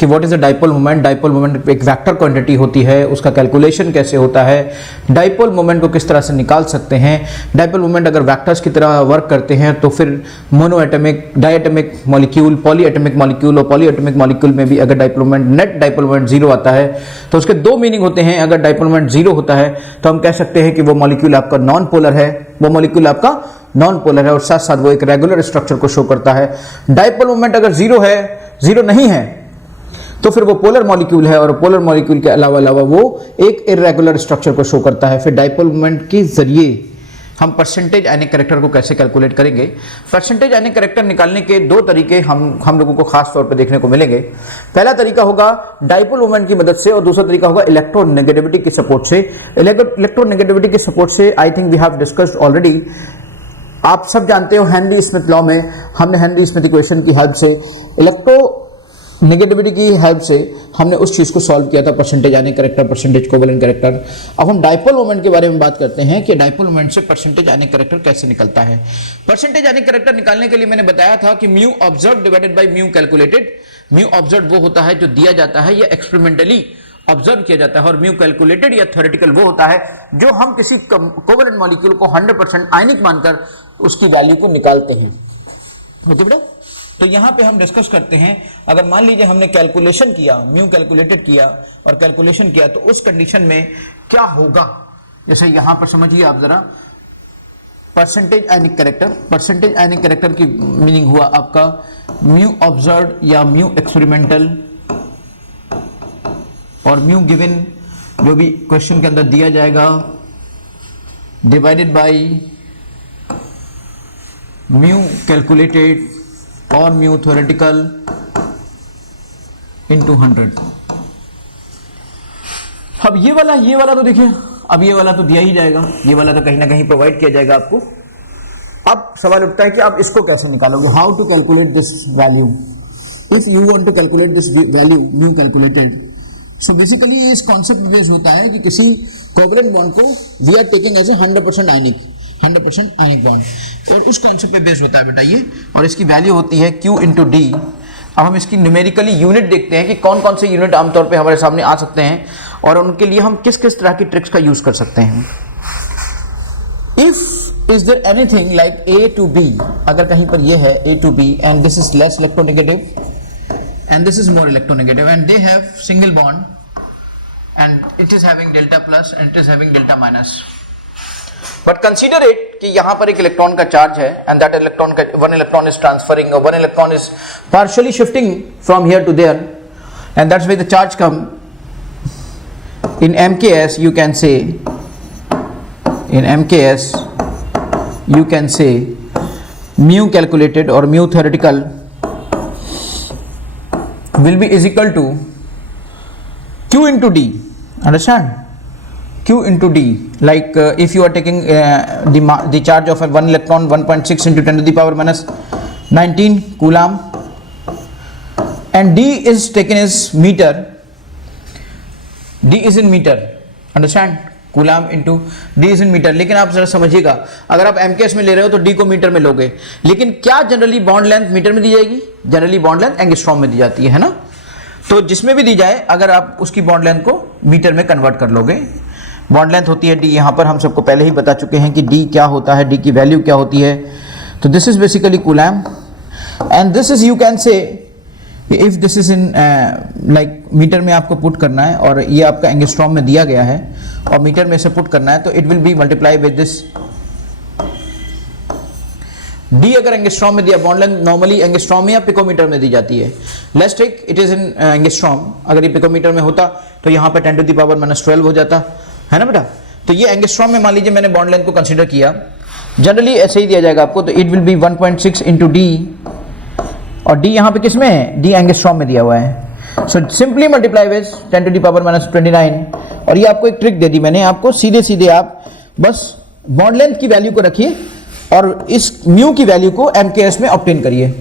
कि what is a dipole moment. Dipole moment एक vector quantity होती है, उसका कैलकुलेशन कैसे होता है, डाइपोल मोमेंट को किस तरह से निकाल सकते हैं। डाइपोल मोमेंट अगर वेक्टर्स की तरह वर्क करते हैं तो फिर मोनोएटमिक, डायएटमिक मॉलिक्यूल, पॉलीएटमिक मॉलिक्यूल, और पॉलीएटमिक मॉलिक्यूल में भी अगर dipole moment, net dipole moment zero आता है तो उसके दो मीनिंग होते हैं। अगर डाइपोल मोमेंट जीरो होता है तो हम कह सकते हैं कि वो मॉलिक्यूल आपका नॉन पोलर है, वो मॉलिक्यूल आपका नॉन पोलर है, और साथ साथ वो एक रेगुलर स्ट्रक्चर को शो करता है। डाइपोल मोमेंट अगर जीरो है, जीरो नहीं है, तो फिर वो पोलर मॉलिक्यूल है, और पोलर मॉलिक्यूल के अलावा वो एक इरेगुलर स्ट्रक्चर को शो करता है। फिर डाइपोल मोमेंट के जरिए हम परसेंटेज आयनिक कैरेक्टर को कैसे कैलकुलेट करेंगे। परसेंटेज आयनिक कैरेक्टर निकालने के दो तरीके हम लोगों को खास तौर पे देखने को मिलेंगे। पहला तरीका होगा डाइपोल मोमेंट की मदद से, और दूसरा तरीका होगा इलेक्ट्रोनेगेटिविटी की सपोर्ट से। इलेक्ट्रोनेगेटिविटी की सपोर्ट से I think we have discussed already. आप सब जानते हो हेनरी स्मिथ लॉ में हमने हेनरी स्मिथ इक्वेशन की हेल्प से, इलेक्ट्रोनेगेटिविटी की हेल्प से हमने उस चीज को सॉल्व किया था, percentage ionic character, percentage covalent character. अब हम डाइपोल मोमेंट के बारे में बात करते हैं कि डाइपोल मोमेंट से परसेंटेज आयनिक कैरेक्टर कैसे निकलता है। परसेंटेज आयनिक कैरेक्टर निकालने के लिए मैंने बताया था कि mu observe divided by mu calculated. Mu observe वो होता है जो दिया जाता है या एक्सपेरिमेंटली ऑब्जर्व किया जाता है, और म्यू कैलकुलेटेड या थ्योरेटिकल वो होता है जो हम किसी कोवेलेंट मॉलिक्यूल को 100% आयनिक मानकर उसकी वैल्यू को निकालते हैं। ओके बेटा, तो यहां पे हम डिस्कस करते हैं, अगर मान लीजिए हमने कैलकुलेशन किया, म्यू कैलकुलेटेड किया और कैलकुलेशन किया, तो उस कंडीशन में क्या होगा। जैसे यहां पर समझिए आप जरा, percentage ionic character, percentage ionic character की मीनिंग हुआ आपका म्यू ऑब्जर्व्ड या म्यू एक्सपेरिमेंटल, और म्यू गिवन जो भी क्वेश्चन के अंदर दिया जाएगा, डिवाइडेड बाय म्यू कैलकुलेटेड और म्यू थ्योरेटिकल इनटू 100। अब ये वाला तो देखिए, अब ये वाला तो दिया ही जाएगा, ये वाला तो कहीं ना कहीं प्रोवाइड किया जाएगा आपको। अब सवाल उठता है कि आप इसको कैसे निकालोगे, how to calculate this value. If you want to calculate this value mu calculated, so basically इस कॉन्सेप्ट बेस्ड होता है कि किसी कोवेलेंट बॉन्ड को we are taking as a 100% ionic bond, और उस कॉन्सेप्ट पे बेस्ड होता है बेटा ये, और इसकी वैल्यू होती है Q इंटू डी। अब हम इसकी न्यूमेरिकली यूनिट देखते हैं कि कौन कौन से यूनिट आमतौर पे हमारे सामने आ सकते हैं, और उनके लिए हम किस किस तरह की ट्रिक्स का यूज कर सकते हैं। If is there anything like A to B, अगर कहीं पर ये है A to B and this is less electronegative and this is more electronegative, and they have single bond and it is having delta plus and it is having delta minus, but consider it कि यहां पर एक electron का charge है and that electron का one electron is transferring or one electron is partially shifting from here to there, and that's why the charge come in MKS. You can say in MKS you can say mu calculated or mu theoretical will be is equal to Q into D. Understand? Q into D. Like if you are taking the charge of a one electron 1.6 into 10 to the power minus 19 coulomb, and D is taken as meter. D is in meter. Understand? Coulomb into D is in meter. लेकिन आप जरा समझिएगा, अगर आप MKS में ले रहे हो तो डी को मीटर में लोगे, लेकिन क्या जनरली बॉन्ड लेंथ मीटर में दी जाएगी? जनरली बॉन्ड लेंथ एंगस्ट्रॉम में दी जाती है ना। तो जिसमें भी दी जाए, अगर आप उसकी बॉन्ड लेंथ को मीटर में कन्वर्ट कर लोगे, बॉन्ड लेंथ होती है डी। यहां पर हम सबको पहले ही बता चुके हैं कि डी क्या होता है, डी की वैल्यू क्या होती है। तो this is basically coulomb and this is, you can say if this is in like meter में आपको पुट करना है, और ये आपका एंगस्ट्रॉम में दिया गया है और मीटर में से पुट करना है, तो it will be multiply with this D. अगर एंगस्ट्रॉम में दिया, बॉन्ड लेंथ नॉर्मली एंगस्ट्रॉम में या पिकोमीटर में दी जाती है। Let's take it is in angstrom. अगर ये पिकोमीटर में होता तो यहाँ पे 10 to the power minus 12 हो जाता है ना बेटा। तो ये एंगस्ट्रॉम में मान लीजिए मैंने बॉन्ड लेंथ को कंसीडर किया, जनरली ऐसे ही दिया जाएगा आपको, तो it will be 1.6 into D, और डी यहाँ पे किस में है? डी एंगस्ट्रॉम में दिया हुआ है। So simply multiply with 10 to the power minus 29। और ये आपको एक ट्रिक दे दी मैंने आपको, सीधे सीधे आप बस बॉन्ड लेंथ की वैल्यू को रखिए और इस म्यू की वैल्यू को एमकेएस में ऑब्टेन करिए।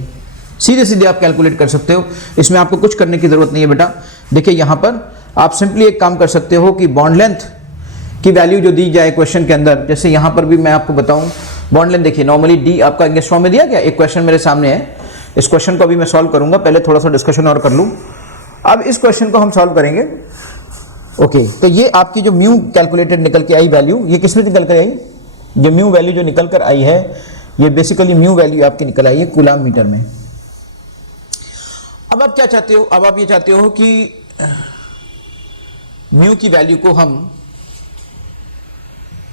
सीधे सीधे आप कैलकुलेट कर सकते हो, इसमें आपको कुछ करने की जरूरत नहीं है बेटा। देखिए यहाँ पर आप सिंपली एक काम कर सकते हो कि बॉन्ड लेंथ की वैल्यू जो दी जाए क्वेश्चन के अंदर, जैसे यहाँ पर भी मैं आपको बताऊं बॉन्ड लेंथ, देखिए नॉर्मली डी आपका एंगस्ट्रॉम में दिया गया। एक क्वेश्चन मेरे सामने है, इस क्वेश्चन को अभी मैं सॉल्व करूंगा, पहले थोड़ा सा डिस्कशन और कर लूं। अब इस क्वेश्चन को हम सॉल्व करेंगे। ओके, तो ये आपकी जो म्यू कैलकुलेटेड निकल के आई वैल्यू, ये किस में निकल कर आई? जो म्यू वैल्यू जो निकल कर आई है, ये बेसिकली म्यू वैल्यू आपकी निकल आई है कूलाम मीटर में। अब आप क्या चाहते हो? अब आप ये चाहते हो कि म्यू की वैल्यू को हम,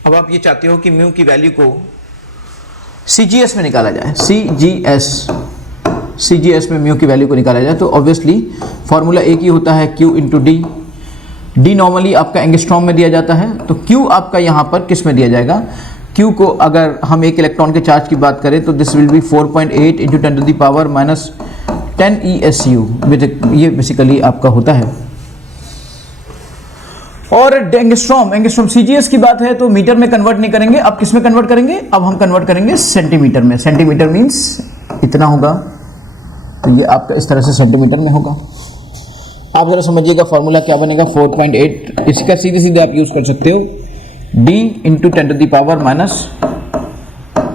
अब आप ये चाहते हो कि म्यू की वैल्यू को सीजीएस में निकाला जाए। सीजीएस में म्यू की वैल्यू को निकाला जाए, तो ऑब्वियसली फॉर्मूला एक ही होता है, Q into D. D normally आपका एंगस्ट्रॉम में दिया जाता है, तो Q आपका यहां पर किस में दिया जाएगा? Q को अगर हम एक इलेक्ट्रॉन के चार्ज की बात करें तो this will be 4.8 into 10 to the power minus 10 ESU, ये बेसिकली आपका होता है। और एंगस्ट्रॉम सीजीएस की बात है तो मीटर में कन्वर्ट नहीं करेंगे, अब किस में कन्वर्ट करेंगे? अब हम कन्वर्ट करेंगे सेंटीमीटर में। सेंटीमीटर मींस इतना होगा, तो ये आपका इस तरह से सेंटीमीटर में होगा। आप जरा समझिएगा फॉर्मूला क्या बनेगा, 4.8, इसका सीधे सीधे आप यूज कर सकते हो, d into 10 to the power minus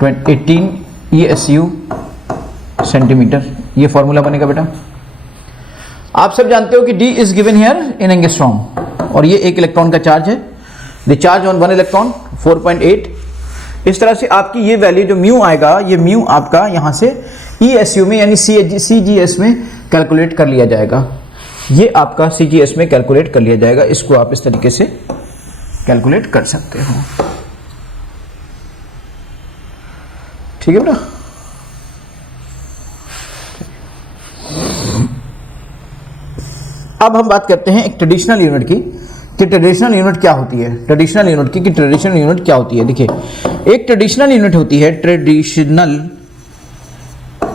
18 ESU centimeter, ये फॉर्मूला बनेगा बेटा। आप सब जानते हो कि d is given here in angstrom, और ये एक इलेक्ट्रॉन का चार्ज है, the charge on one electron 4.8। इस तरह से आपकी ये वैल्यू जो म्यू आएगा, ये म्यू आपका यहां से ESU में यानी CGS में कैलकुलेट कर लिया जाएगा। ये आपका CGS में कैलकुलेट कर लिया जाएगा, इसको आप इस तरीके से कैलकुलेट कर सकते हो। ठीक है बेटा। अब हम बात करते हैं एक ट्रेडिशनल यूनिट की, कि ट्रेडिशनल यूनिट क्या होती है। ट्रेडिशनल यूनिट की, कि ट्रेडिशनल यूनिट क्या होती है। देखिए, एक ट्रेडिशनल यूनिट होती है, ट्रेडिशनल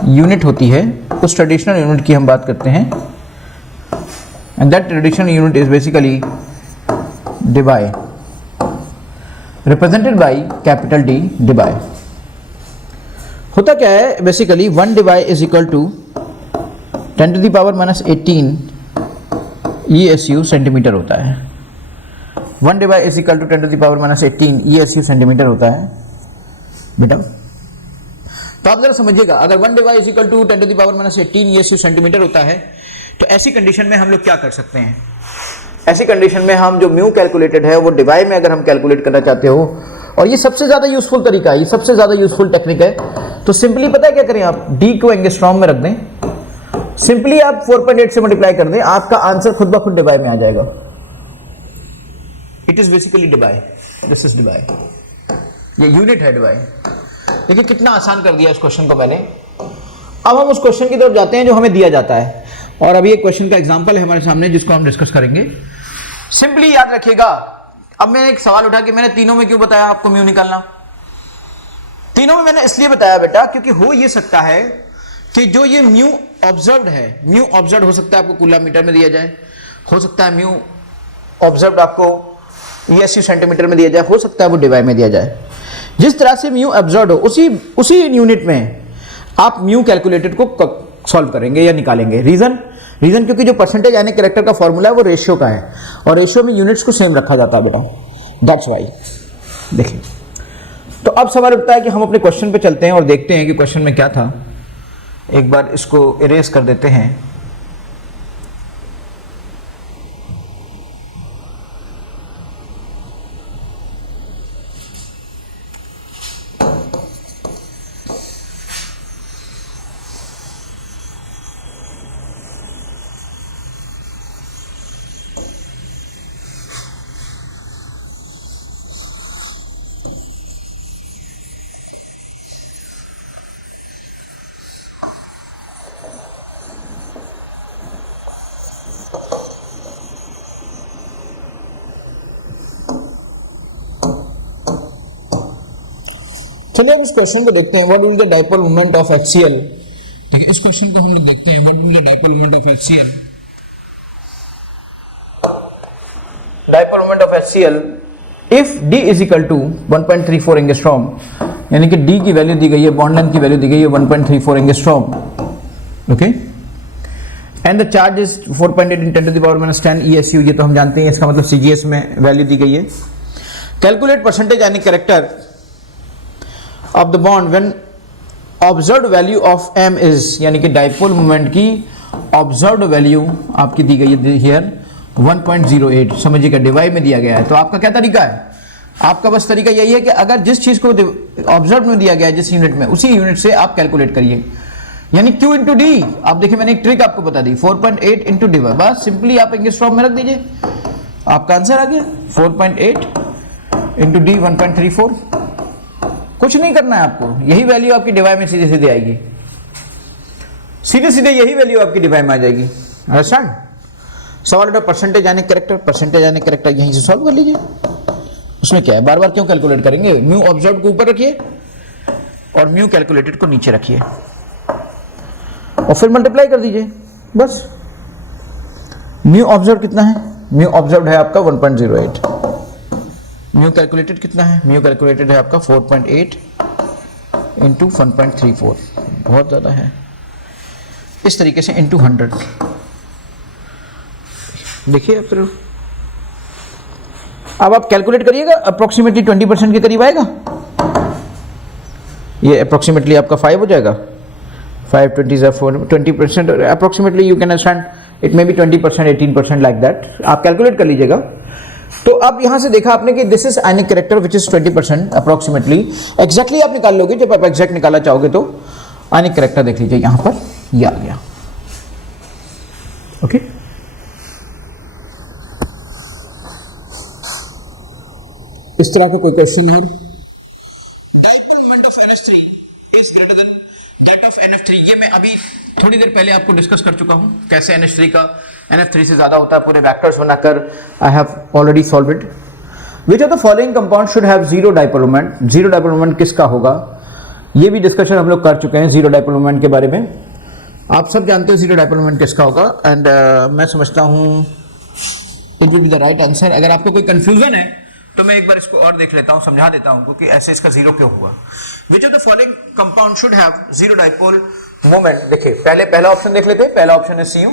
यूनिट होती है, उस ट्रेडिशनल यूनिट की हम बात करते हैं, and that traditional unit is basically debye, represented by capital D, debye. होता क्या है basically, 1 debye is equal to 10 to the power minus 18 ESU centimetre होता है। 1 debye is equal to 10 to the power minus 18 ESU centimetre होता है बेटा। तो आप जरा समझिएगा, अगर 1 debye is equal to 10 to the power minus 18 ESU centimetre होता है, तो ऐसी कंडीशन में हम लोग क्या कर सकते हैं? ऐसी कंडीशन में हम जो म्यू कैलकुलेटेड है वो डिवाई में अगर हम कैलकुलेट करना चाहते हो, और ये सबसे ज्यादा यूजफुल तरीका है, ये सबसे ज्यादा यूजफुल टेक्निक है, तो सिंपली पता है क्या करें आप? D को एंगस्ट्रॉम में रख दें, सिंपली आप 4.8 से मल्टीप्लाई कर दें, आपका आंसर खुद ब खुद डिवाई में आ जाएगा। It is basically debye, this is debye, ये यूनिट है डिवाई। देखिए कितना आसान कर दिया इस क्वेश्चन को मैंने। अब हम उस क्वेश्चन की तरफ जाते हैं जो हमें दिया जाता है, और अभी एक क्वेश्चन का एग्जांपल है हमारे सामने जिसको हम डिस्कस करेंगे। सिंपली याद रखिएगा, अब मैंने एक सवाल उठा कि मैंने तीनों में क्यों बताया आपको म्यू निकालना। तीनों में मैंने इसलिए बताया बेटा क्योंकि हो ये सकता है कि जो ये म्यू ऑब्जर्व्ड है, म्यू ऑब्जर्व्ड हो सकता है आपको कूलम मीटर में दिया जाए, हो सकता है म्यू ऑब्जर्व्ड आपको ESU सेंटीमीटर में दिया जाए, हो सकता है वो डिवाई में दिया जाए। जिस तरह से म्यू ऑब्जर्व्ड हो उसी यूनिट में आप म्यू कैलकुलेटेड को सॉल्व करेंगे या निकालेंगे। रीजन क्योंकि जो परसेंटेज यानी कैरेक्टर का फॉर्मूला है वो रेशियो का है, और रेशियो में यूनिट्स को सेम रखा जाता है बेटा, दैट्स व्हाई। देखिए, तो अब सवाल उठता है कि हम अपने क्वेश्चन पे चलते हैं और देखते हैं कि क्वेश्चन में क्या था। एक बार इसको इरेज कर देते हैं। चलिए अब इस क्वेश्चन को देखते हैं, what will the dipole moment of HCl। ठीक है, इस क्वेश्चन को हम लोग देखते हैं, what will the dipole moment of HCl। Dipole moment of HCl if D is equal to 1.34 angstrom, यानी कि D की वैल्यू दी गई है, बॉन्ड लेंथ की वैल्यू दी गई है 1.34 angstrom, okay, and the charge is 4.8 in 10 to the power minus 10 ESU, ये तो हम जानते हैं, इसका मतलब CGS में वैल्यू दी गई है। कैलकुलेट परसेंटेज यानी character of the bond when observed value of M is, यानी कि डाइपोल मोमेंट की ऑब्जर्व्ड वैल्यू आपकी दी गई है हियर 1.08, समझिएगा डिवाई में दिया गया है। तो आपका क्या तरीका है, आपका बस तरीका यही है कि अगर जिस चीज को ऑब्जर्व में दिया गया है जिस यूनिट में, उसी यूनिट से आप कैलकुलेट करिए, यानी Q इंटू डी। आप देखिए मैंने एक ट्रिक आपको बता दी, 4.8 इंटू डी, बस सिंपली आप एंगस्ट्रॉम में रख दीजिए, आपका आंसर आ गया 4.8 इंटू डी 1.34। कुछ नहीं करना है आपको, यही वैल्यू आपकी डिवाई में सीधे सीधे आएगी, सीधे सीधे यही वैल्यू आपकी डिवाई में आ जाएगी। अंडरस्टैंड? सवाल उठा परसेंटेज यानी कैरेक्टर, परसेंटेज यानी कैरेक्टर, यहीं से सॉल्व कर लीजिए, उसमें क्या है, बार बार क्यों कैलकुलेट करेंगे। म्यू ऑब्जर्व को ऊपर रखिए और म्यू कैलकुलेटेड को नीचे रखिए और फिर मल्टीप्लाई कर दीजिए बस। म्यू ऑब्जर्व कितना है, म्यू ऑब्जर्व है आपका 1.08, म्यू कैलकुलेटेड कितना है, म्यू कैलकुलेटेड है आपका 4.8 इंटू 1.34, बहुत ज्यादा है। इस तरीके से इंटू 100 देखिए, फिर अब आप कैलकुलेट करिएगा, अप्रोक्सीमेटली 20% के करीब आएगा, ये अप्रोक्सीमेटली आपका 5 हो जाएगा, 5 20 20%, approximately you can understand it may be 20% 18% like that, आप कैलकुलेट कर लीजिएगा। तो अब यहां से देखा आपने कि this is ionic character which is 20% approximately, exactly आप निकाल लोगे, जब आप एग्जैक्ट निकालना चाहोगे तो आयनिक कैरेक्टर देख लीजिए, यहां पर ये आ गया। ओके, इस तरह का कोई क्वेश्चन है, dipole moment of NH3 is greater than that of NF3, ये मैं अभी थोड़ी देर पहले आपको डिस्कस कर चुका हूं, कैसे NH3 का NF3 से ज्यादा होता है, पूरे वेक्टर्स बनाकर I have already solved it. Which of the following compound should have zero dipole moment, zero dipole moment किसका होगा, ये भी डिस्कशन हम लोग कर चुके हैं जीरो डाइपोल मोमेंट के बारे में, आप सब जानते हो जीरो डाइपोल मोमेंट किसका होगा। एंड मैं समझता हूं it will be the right answer. अगर आपको कोई कंफ्यूजन है तो मैं एक बार इसको और देख लेता हूं, समझा देता हूं कि ऐसे इसका जीरो क्यों हुआ। Which of the following compound should have zero dipole moment? देखिए पहला ऑप्शन देख लेते हैं, पहला ऑप्शन है Cu।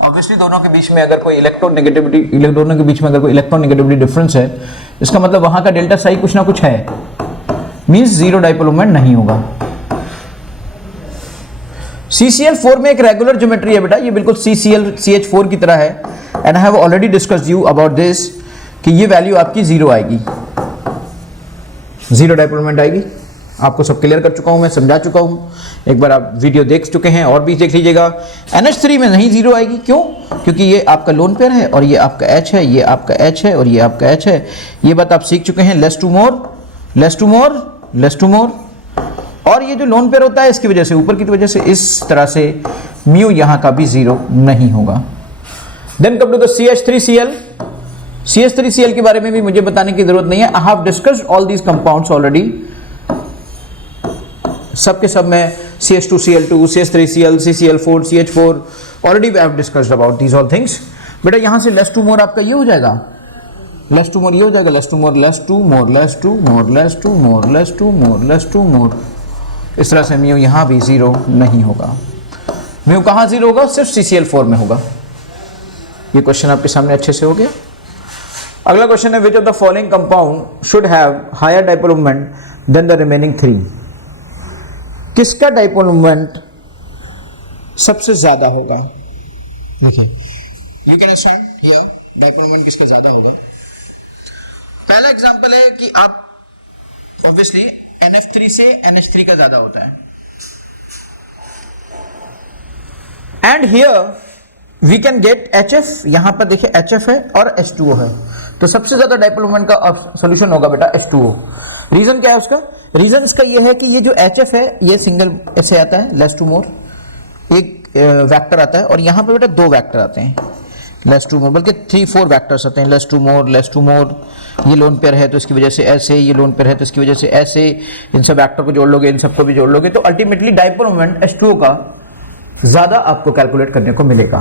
ऑब्वियसली दोनों के बीच में अगर कोई इलेक्ट्रोनेगेटिविटी डिफरेंस है, इसका मतलब वहां का डेल्टा साई कुछ ना कुछ है, मींस जीरो डाइपोल मोमेंट नहीं होगा। CCl4 में एक रेगुलर ज्योमेट्री है बेटा, ये बिल्कुल CCl-CH4 की तरह है, and I have already discussed you about this कि ये वैल्यू आपकी जीरो आएगी, जीरो डाइपोल मोमेंट आएगी। आपको सब क्लियर कर चुका हूं, मैं समझा चुका हूं, एक बार आप वीडियो देख चुके हैं और भी देख लीजिएगा। NH3 में नहीं जीरो आएगी, क्यों? क्योंकि ये आपका लोन पेयर है और ये आपका H है, ये आपका H है और ये आपका H है, ये बात आप सीख चुके हैं, less to more less to more less to more. और ये जो लोन पेयर होता है इसकी वजह से, ऊपर की वजह से, इस तरह से म्यू यहां का भी जीरो नहीं होगा। Then come to the CH3Cl, CH3Cl के बारे में भी मुझे बताने की जरूरत नहीं है, I have discussed all these compounds already, सब के सब मैं CH2Cl2, CH3Cl, CCl4, CH4 already we have discussed about these all things. बेटा यहां से लेस टू मोर आपका ये हो जाएगा, लेस टू मोर ये हो जाएगा, less to more less to more less to more less to more less to more less to more, इस तरह से म्यू यहां भी जीरो नहीं होगा। म्यू कहां जीरो होगा? सिर्फ CCl4 में होगा। ये क्वेश्चन आपके सामने अच्छे से हो गया। अगला क्वेश्चन है, which of the following compound should have higher dipole moment than the remaining 3? किसका डाइपोल मोमेंट सबसे ज्यादा होगा? देखिए you can understand here dipole moment किसका ज्यादा होगा। पहला एग्जांपल है कि आप ऑब्वियसली NF3 से NH3 का ज्यादा होता है, and here we can get HF, यहां पर देखिए HF है और H2O है, तो सबसे ज्यादा डाइपोल मोमेंट का सॉल्यूशन होगा बेटा H2O। रीजन क्या है उसका? रीजन इसका ये है कि ये जो HF है ये सिंगल ऐसे आता है, लेस टू मोर एक वेक्टर आता है, और यहां पे बेटा दो वेक्टर आते हैं लेस टू मोर, बल्कि 3-4 वेक्टर्स आते हैं, less to more less to more. ये लोन पेयर है तो इसकी वजह से ऐसे, ये लोन पेयर है तो इसकी वजह से ऐसे, इन सब वेक्टर को जोड़ लोगे, इन सबको भी जोड़ लोगे, तो अल्टीमेटली डाइपोल मोमेंट H2O का ज्यादा आपको कैलकुलेट करने को मिलेगा।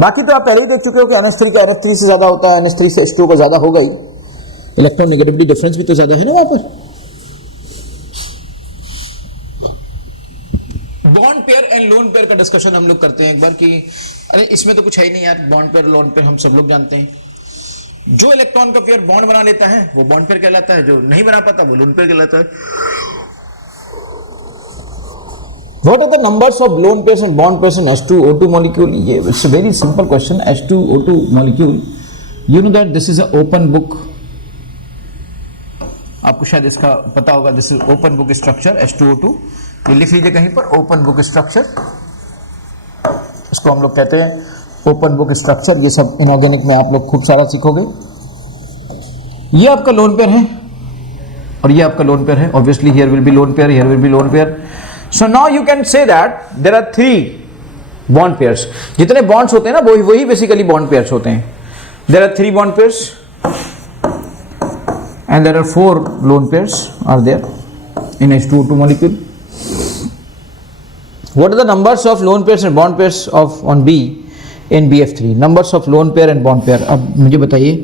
बाकी तो आप पहले ही देख चुके हो कि NH3 का NF3 से ज्यादा होता है, NH3 से H2O का ज्यादा होगा ही, इलेक्ट्रोनेगेटिविटी डिफरेंस भी तो ज्यादा है ना वहां पर। Bond pair and lone pair का डिस्कशन हम लोग करते हैं एक बार कि अरे इसमें तो कुछ है ही नहीं यार, बॉन्ड पेयर लोन पेयर हम सब लोग जानते हैं, जो इलेक्ट्रॉन का पेयर बॉन्ड बना लेता है वो बॉन्ड पेयर कहलाता है, जो नहीं बना पाता वो लोन पेयर कहलाता है। What are the numbers of lone pairs and bond pairs in H2O2 molecule? It's a very simple question. H2O2 molecule. You know that this is an open book. आपको शायद इसका पता होगा. This is open book structure H2O2. ये लिख लीजिए कहीं पर, open book structure. इसको हम लोग कहते हैं open book structure. ये सब inorganic में आप लोग खूब सारा सीखोगे. ये आपका लोन पेयर है और ये आपका लोन पेयर है. Obviously here will be lone pair, here will be lone pair. So now you can say that there are 3 bond pairs. जितने bonds होते हैं ना वही basically bond pairs होते हैं. There are 3 bond pairs and there are 4 lone pairs are there in H2O2 molecule. What are the numbers of lone pairs and bond pairs of on B in BF3? Numbers of lone pair and bond pair. अब मुझे बताइए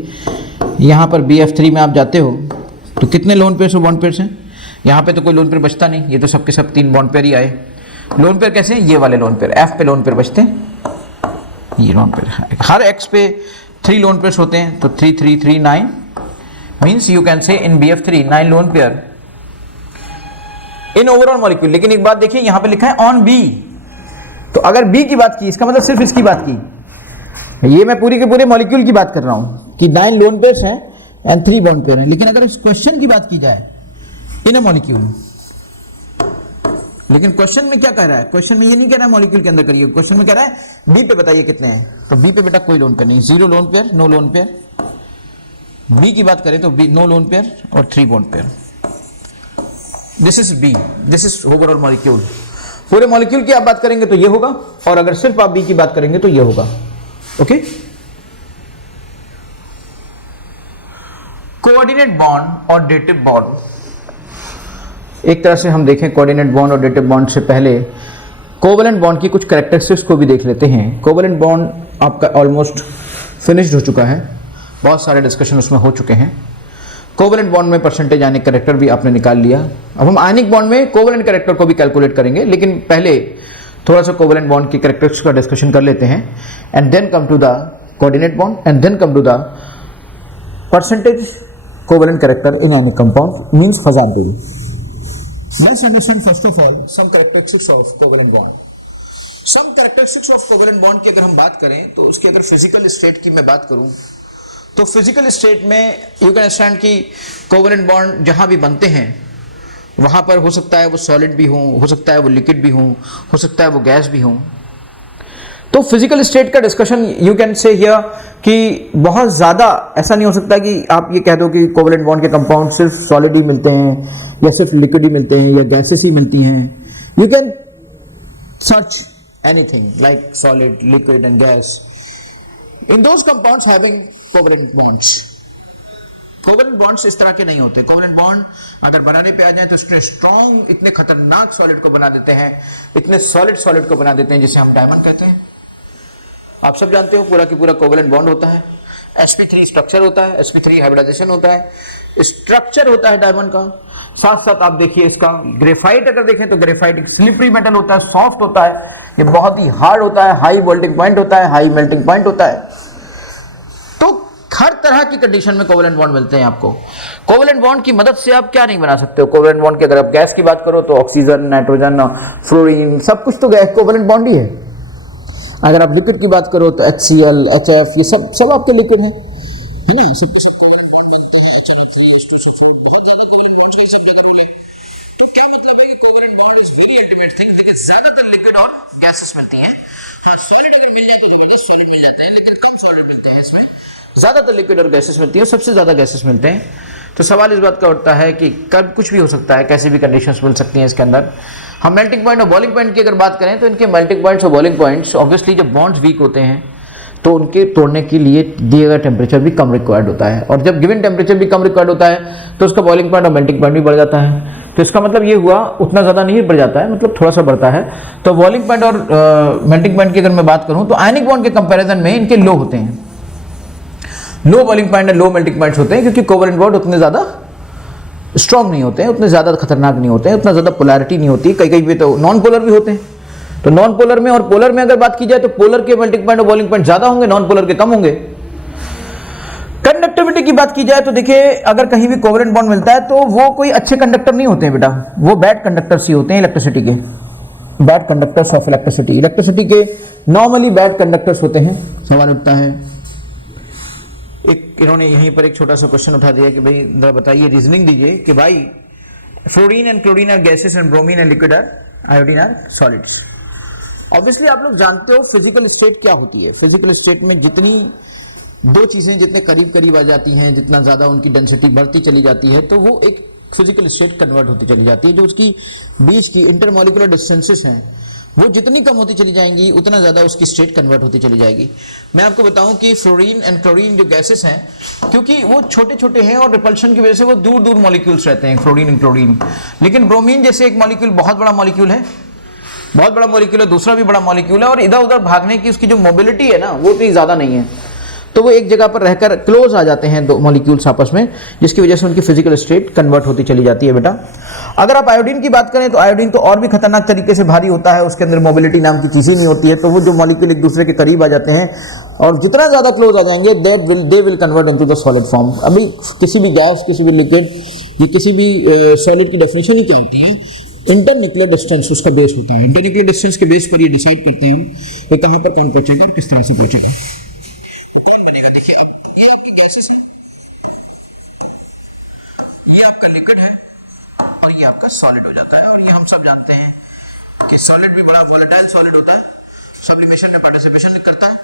यहाँ पर BF3 में आप जाते हो तो कितने लोन पेयर्स और बॉन्ड पेयर्स हैं? यहाँ पे तो कोई लोन पेयर बचता नहीं, ये तो सबके सब 3 बॉन्ड पेयर ही आए. लोन पेयर कैसे हैं? ये वाले लोन पेयर, F पे लोन पेयर बचते हैं. ये लोन पेयर हर X पे 3 लोन पेयर्स होते हैं, तो 3 3 3 9 मीन्स यू कैन से इन BF3 9 lone pair in overall molecule. लेकिन एक बात देखिए यहाँ पे लिखा है ऑन B, तो अगर B की बात की इसका मतलब सिर्फ इसकी बात की. ये मैं पूरी के पूरे मॉलिक्यूल की बात कर रहा हूँ कि 9 लोन पेयर्स हैं एंड 3 बॉन्ड पेयर हैं. लेकिन अगर इस क्वेश्चन की बात की जाए इन अ मॉलिक्यूल, लेकिन क्वेश्चन में क्या कह रहा है? क्वेश्चन में ये नहीं कह रहा है मॉलिक्यूल के अंदर करिए, क्वेश्चन में कह रहा है बी पे बताइए कितने हैं. तो बी पे बेटा कोई लोन पेयर नहीं, 0 lone pair, no lone pair. B की बात करें तो बी नो लोन पेयर और 3 bond pair. This is B, this is overall molecule. पूरे मॉलिक्यूल की आप बात करेंगे तो ये होगा, और अगर सिर्फ आप बी की बात करेंगे तो ये होगा. ओके. कोऑर्डिनेट बॉन्ड और डेटिव बॉन्ड, एक तरह से हम देखें कोऑर्डिनेट बॉन्ड और डेटिव बॉन्ड से पहले कोवलेंट बॉन्ड की कुछ कैरेक्टरिस्टिक्स को भी देख लेते हैं. कोवलेंट बॉन्ड आपका ऑलमोस्ट फिनिश्ड हो चुका है, बहुत सारे डिस्कशन उसमें हो चुके हैं. कोवलेंट बॉन्ड में परसेंटेज आयनिक कैरेक्टर भी आपने निकाल लिया. अब हम आयनिक बॉन्ड में कोवलेंट कैरेक्टर को भी कैलकुलेट करेंगे, लेकिन पहले थोड़ा सा कोवलेंट बॉन्ड की कैरेक्टरिस्टिक्स का डिस्कशन कर लेते हैं. And then come to the coordinate bond and then come to the percentage covalent character in any compound means Fazan theory. Let's understand first of all some characteristics of covalent bond. Some characteristics of covalent bond की अगर हम बात करें तो उसकी अगर physical state की मैं बात करूं तो physical state में you can understand कि covalent bond जहां भी बनते हैं वहां पर हो सकता है वो solid भी हो सकता है वो liquid भी हो सकता है वो गैस भी हो. तो फिजिकल स्टेट का डिस्कशन यू कैन से हियर कि बहुत ज़्यादा ऐसा नहीं हो सकता कि आप ये कह दो कि कोवलेंट बॉन्ड के कंपाउंड सिर्फ सॉलिड ही मिलते हैं या सिर्फ लिक्विड ही मिलते हैं या गैसेस ही मिलती हैं. You can search anything like solid, liquid and gas in those compounds having covalent bonds. Covalent bonds इस तरह के नहीं होते. कोवलेंट बॉन्ड अगर बनाने पे आ जाए तो इतने स्ट्रॉन्ग, इतने खतरनाक सॉलिड को बना देते हैं, इतने सॉलिड को बना देते हैं जिसे हम डायमंड कहते हैं. आप सब जानते हो पूरा की पूरा कोवलेंट बॉन्ड होता है. sp3 स्ट्रक्चर होता है, sp3 हाइब्रिडाइजेशन होता है, स्ट्रक्चर होता है डायमंड का. साथ साथ आप देखिए इसका ग्रेफाइट अगर देखें तो ग्रेफाइट एक स्लिपरी मेटल होता है, सॉफ्ट होता है, ये बहुत ही हार्ड होता है, हाई बोल्टिंग पॉइंट होता है, हाई मेल्टिंग पॉइंट होता है. तो हर तरह की कंडीशन में कोवलेंट बॉन्ड मिलते हैं आपको. कोवलेंट बॉन्ड की मदद से आप क्या नहीं बना सकते हो. कोवलेंट बॉन्ड की अगर आप गैस की बात करो तो ऑक्सीजन, नाइट्रोजन, फ्लोरीन सब कुछ तो कोवलेंट बॉन्ड ही है. अगर आप लिक्विड की बात करो तो HCl, HF ये सब आपके लिक्विड है ना. सब कुछ ज्यादातर लिक्विड और गैसेस मिलती है. सॉलिड अगर मिल जाए तो सॉलिड मिल जाता है, लेकिन कम सॉलिड मिलते हैं. इसमें ज्यादातर लिक्विड और गैसेस मिलती है, सबसे ज्यादा गैसेस मिलते हैं. तो सवाल इस बात का उठता है कि कब कुछ भी हो सकता है, कैसी भी कंडीशंस मिल सकती हैं इसके अंदर. हम मेल्टिंग पॉइंट और बॉइलिंग पॉइंट की अगर बात करें तो इनके मेल्टिंग पॉइंट्स और बॉइलिंग पॉइंट्स ऑब्वियसली जब बॉन्ड्स वीक होते हैं तो उनके तोड़ने के लिए दिए गए टेम्परेचर भी कम रिक्वायर्ड होता है. और जब गिवन टेम्परेचर भी कम रिक्वायर्ड होता है तो उसका बॉइलिंग पॉइंट और मेल्टिंग पॉइंट भी बढ़ जाता है. तो इसका मतलब ये हुआ उतना ज़्यादा नहीं बढ़ जाता है, मतलब थोड़ा सा बढ़ता है. तो बॉइलिंग पॉइंट और मेल्टिंग पॉइंट की अगर मैं बात करूँ तो आयनिक बॉन्ड के कंपेरिजन में इनके लो होते हैं. लो बॉइलिंग पॉइंट और लो मेल्टिंग पॉइंट्स होते हैं क्योंकि कोवलेंट बॉन्ड उतने ज़्यादा स्ट्रॉन्ग नहीं होते हैं, उतने ज़्यादा खतरनाक नहीं होते हैं, उतना ज़्यादा पोलैरिटी नहीं होती. कई कई पे तो नॉन पोलर भी होते हैं. तो नॉन पोलर में और पोलर में अगर बात की जाए तो पोलर के मेल्टिंग पॉइंट और बॉइलिंग पॉइंट ज़्यादा होंगे, नॉन पोलर के कम होंगे. कंडक्टिविटी की बात की जाए तो देखिए अगर कहीं भी कोवलेंट बॉन्ड मिलता है तो वो कोई अच्छे कंडक्टर नहीं होते हैं बेटा, वो बैड कंडक्टर्स ही होते हैं इलेक्ट्रिसिटी के. Bad conductors of electricity. Electricity के नॉर्मली बैड कंडक्टर्स होते हैं। सवाल उठता है, एक इन्होंने यहीं पर एक छोटा सा क्वेश्चन उठा दिया कि भाई जरा बताइए, रीजनिंग दीजिए कि भाई fluorine and chlorine are gases and bromine and liquid are iodine are solids. Obviously आप लोग जानते हो फिजिकल स्टेट क्या होती है। फिजिकल स्टेट में जितनी दो चीजें जितने करीब करीब आ जाती हैं, जितना ज्यादा उनकी डेंसिटी बढ़ती चली जाती है, तो वो एक फिजिकल स्टेट कन्वर्ट होती चली जाती है। जो उसकी बीच की इंटरमॉलिक्यूलर डिस्टेंसेस हैं वो जितनी कम होती चली जाएंगी उतना ज्यादा उसकी स्टेट कन्वर्ट होती चली जाएगी। मैं आपको बताऊं कि फ्लोरीन एंड क्लोरीन जो गैसेस हैं, क्योंकि वो छोटे छोटे हैं और रिपल्शन की वजह से वो दूर दूर मॉलिक्यूल्स रहते हैं, फ्लोरीन एंड क्लोरीन। लेकिन ब्रोमीन जैसे एक मॉलिक्यूल बहुत बड़ा मॉलिक्यूल है, बहुत बड़ा मॉलिक्यूल है, दूसरा भी बड़ा मॉलिक्यूल है, और इधर उधर भागने की उसकी जो मोबिलिटी है ना वो इतनी ज्यादा नहीं है, तो वो एक जगह पर रहकर क्लोज आ जाते हैं दो मॉलिक्यूल्स आपस में, जिसकी वजह से उनकी फिजिकल स्टेट कन्वर्ट होती चली जाती है। बेटा अगर आप आयोडीन की बात करें तो आयोडीन तो और भी खतरनाक तरीके से भारी होता है, उसके अंदर मोबिलिटी नाम की चीज ही नहीं होती है। तो वो जो मॉलिक्यूल एक दूसरे के करीब आ जाते हैं और जितना ज्यादा क्लोज आ जाएंगे they will convert into the solid form. अभी किसी भी गैस, किसी भी लिक्विड या किसी भी सॉलिड की डेफिनेशन ही क्या होती है? इंटरन्यूक्लियर डिस्टेंस उसका बेस होता है। इंटरन्यूक्लियर डिस्टेंस के बेस पर ये डिसाइड करते हैं कि कहां पर कौन पहुंचेगा, किस तरह से पहुंचेगा, कौन बनेगा। देखिए ये आपकी गैसेस है, ये आपका लिक्विड है और ये आपका सॉलिड हो जाता है। और ये हम सब जानते हैं कि सॉलिड भी बड़ा वोलेटाइल सॉलिड होता है, सब्लिमेशन में पार्टिसिपेशन करता है।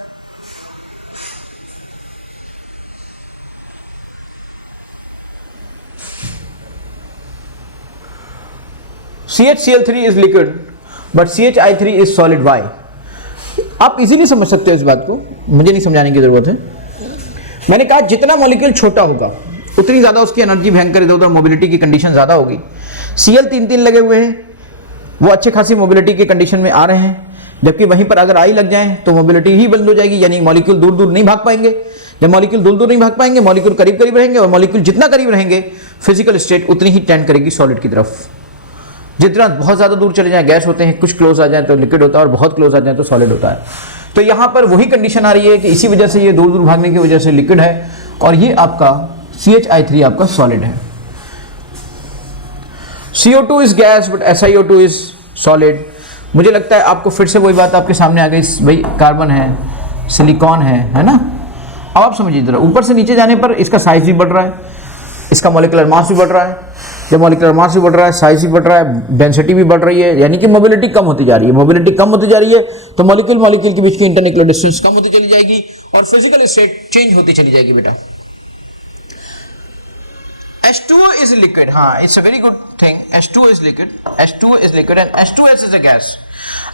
CHCl3 is liquid but CHI3 is solid. Why? आप इजीली समझ सकते हो इस बात को, मुझे नहीं समझाने की जरूरत है। मैंने कहा जितना मॉलिक्यूल छोटा होगा उतनी ज्यादा उसकी एनर्जी भयंकर इधर उधर मोबिलिटी की कंडीशन ज्यादा होगी। Cl तीन लगे हुए हैं, वो अच्छे खासी मोबिलिटी की कंडीशन में आ रहे हैं, जबकि वहीं पर अगर आई लग जाए तो मोबिलिटी ही बंद हो जाएगी, यानी मॉलिक्यूल दूर दूर नहीं भाग पाएंगे। जब मॉलिक्यूल दूर दूर नहीं भाग पाएंगे, मॉलिक्यूल करीब करीब रहेंगे, और मॉलिक्यूल जितना करीब रहेंगे फिजिकल स्टेट उतनी ही टेंड करेगी सॉलिड की तरफ। जितना बहुत ज्यादा दूर चले जाए गैस होते हैं, कुछ क्लोज आ जाए तो लिक्विड होता है और बहुत क्लोज आ जाए तो सॉलिड होता है। तो यहां पर वही कंडीशन आ रही है कि इसी वजह से ये दूर दूर भागने की वजह से लिक्विड है और ये आपका CHI3 आपका सॉलिड है। CO2 is gas but SiO2 is solid. मुझे लगता है आपको फिर से वही बात आपके सामने आ गई, भाई कार्बन है, सिलिकॉन है ना। अब आप समझिए जरा, ऊपर से नीचे जाने पर इसका साइज भी बढ़ रहा है, इसका मॉलिक्यूलर मास भी बढ़ रहा है। जब मॉलिक्यूलर मास भी बढ़ रहा है, साइज भी बढ़ रहा है, डेंसिटी भी बढ़ रही है, यानी कि मोबिलिटी कम होती जा रही है। मोबिलिटी कम होती जा रही है तो मॉलिक्यूल मॉलिक्यूल के बीच की इंटरन्यूक्लियर डिस्टेंस कम होती चली जाएगी और फिजिकल स्टेट चेंज होती चली जाएगी। बेटा H2O is liquid, हाँ it's a very good thing. H2O is liquid, H2O is liquid and H2S is a gas।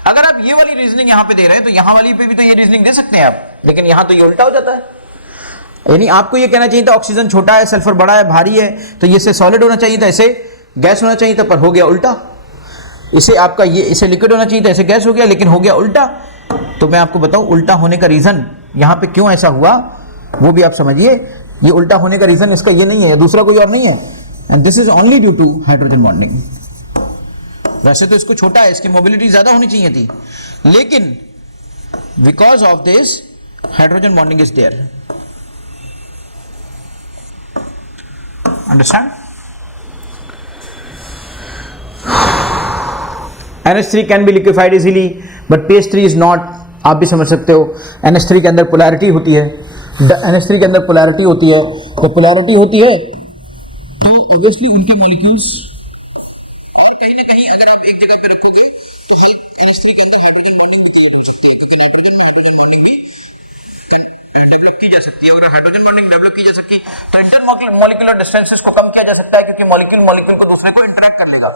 अगर आप ये वाली रीजनिंग यहाँ पे दे रहे हैं तो यहाँ वाली पे भी तो ये रीजनिंग दे सकते हैं आप, लेकिन यहाँ तो ये उल्टा हो जाता है। यानी आपको ये कहना चाहिए था ऑक्सीजन छोटा है, सल्फर बड़ा है, भारी है, तो ये से सॉलिड होना चाहिए था, इसे गैस होना चाहिए था, पर हो गया उल्टा। इसे आपका ये इसे लिक्विड होना चाहिए था, इसे गैस हो गया, लेकिन हो गया उल्टा। तो मैं आपको बताऊं उल्टा होने का रीजन यहाँ पे क्यों ऐसा हुआ वो भी आप समझिए। ये उल्टा होने का रीजन इसका ये नहीं है, दूसरा कोई और नहीं है, and this is only due to hydrogen bonding. वैसे तो इसको छोटा है, इसकी मोबिलिटी ज्यादा होनी चाहिए थी, लेकिन because of this hydrogen bonding is there. Understand? NH3 can be liquefied easily but PH3 is not. आप भी समझ सकते हो NH3 के अंदर पोलैरिटी होती है, NH3 के अंदर पोलैरिटी होती है, तो पोलैरिटी होती है तो ऑब्वियसली उनके मॉलिक्यूल्स, और कहीं ना कहीं अगर आप एक जगह पे रखोगे तो NH3 के अंदर हाइड्रोजन बॉन्डिंग भी क्रिएट हो सकती है, क्योंकि नाइट्रोजन में हाइड्रोजन बॉन्डिंग भी डेवलप की जा सकती है। अगर हाइड्रोजन बॉन्डिंग डेवलप की जा सकती है तो इंटरमॉलिक्यूलर डिस्टेंसेस को कम किया जा सकता है, क्योंकि मॉलिक्यूल मॉलिक्यूल को दूसरे को इंटरेक्ट कर लेगा।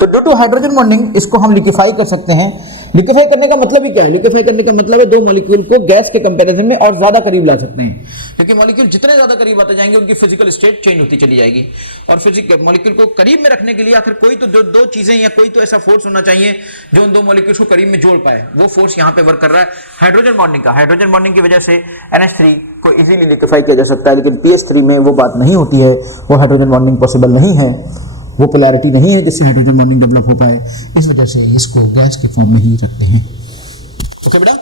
तो ड्यू टू हाइड्रोजन बॉन्डिंग इसको हम लिक्विफाई कर सकते हैं। लिक्विफाई करने का मतलब ही क्या है? लिक्विफाई करने का मतलब है दो मॉलिक्यूल को गैस के कंपैरिजन में और ज्यादा करीब ला सकते हैं, क्योंकि मॉलिक्यूल जितने ज्यादा करीब आते जाएंगे उनकी फिजिकल स्टेट चेंज होती चली जाएगी। और फिजिकल मॉलिक्यूल को करीब में रखने के लिए आखिर कोई तो दो चीजें या कोई तो ऐसा फोर्स होना चाहिए जो उन दो मॉलिक्यूल्स को करीब में जोड़ पाए। वो फोर्स यहाँ पे वर्क कर रहा है हाइड्रोजन बॉन्डिंग का। हाइड्रोजन बॉन्डिंग की वजह से NH3 को इजीली लिक्विफाई किया जा सकता है, लेकिन PH3 में वो बात नहीं होती है, वो हाइड्रोजन बॉन्डिंग पॉसिबल नहीं है, वो पोलैरिटी नहीं है जिससे हाइड्रोजन बॉन्डिंग डेवलप हो पाए। इस वजह से इसको गैस के फॉर्म में ही रखते हैं। ओके बेटा।